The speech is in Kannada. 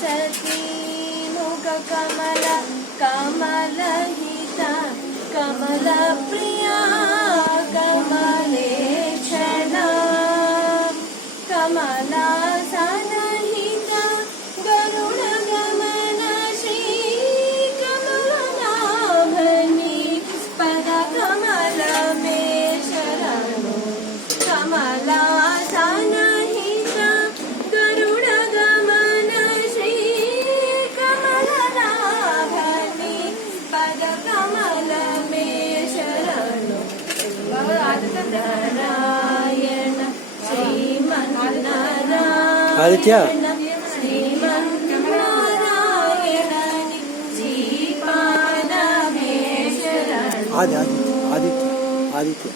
ಸತಿ ಮುಖ ಕಮಲ ಕಮಲ ಹಿತ ಕಮಲ ಪ್ರಿಯ ಕಮಲೇಶನ ಕಮಲಾಸನಹಿತ ಗರುಡ ಗಮನ ಶ್ರೀ ಕಮಲನಾಭನಿ ಪದ ಕಮಲ ಮೇ ಶರಣು ಕಮಲಾಸನಹಿತ ಗರುಡ ಗಮನ ಶ್ರೀ ಕಮಲನಾಭನಿ ಪದ ಕಮಲ ಮೇ ಶರಣು ನಾರಾಯಣ ಆದಿತ್ಯ ಆದಿತ್ಯ ಆದಿತ್ಯ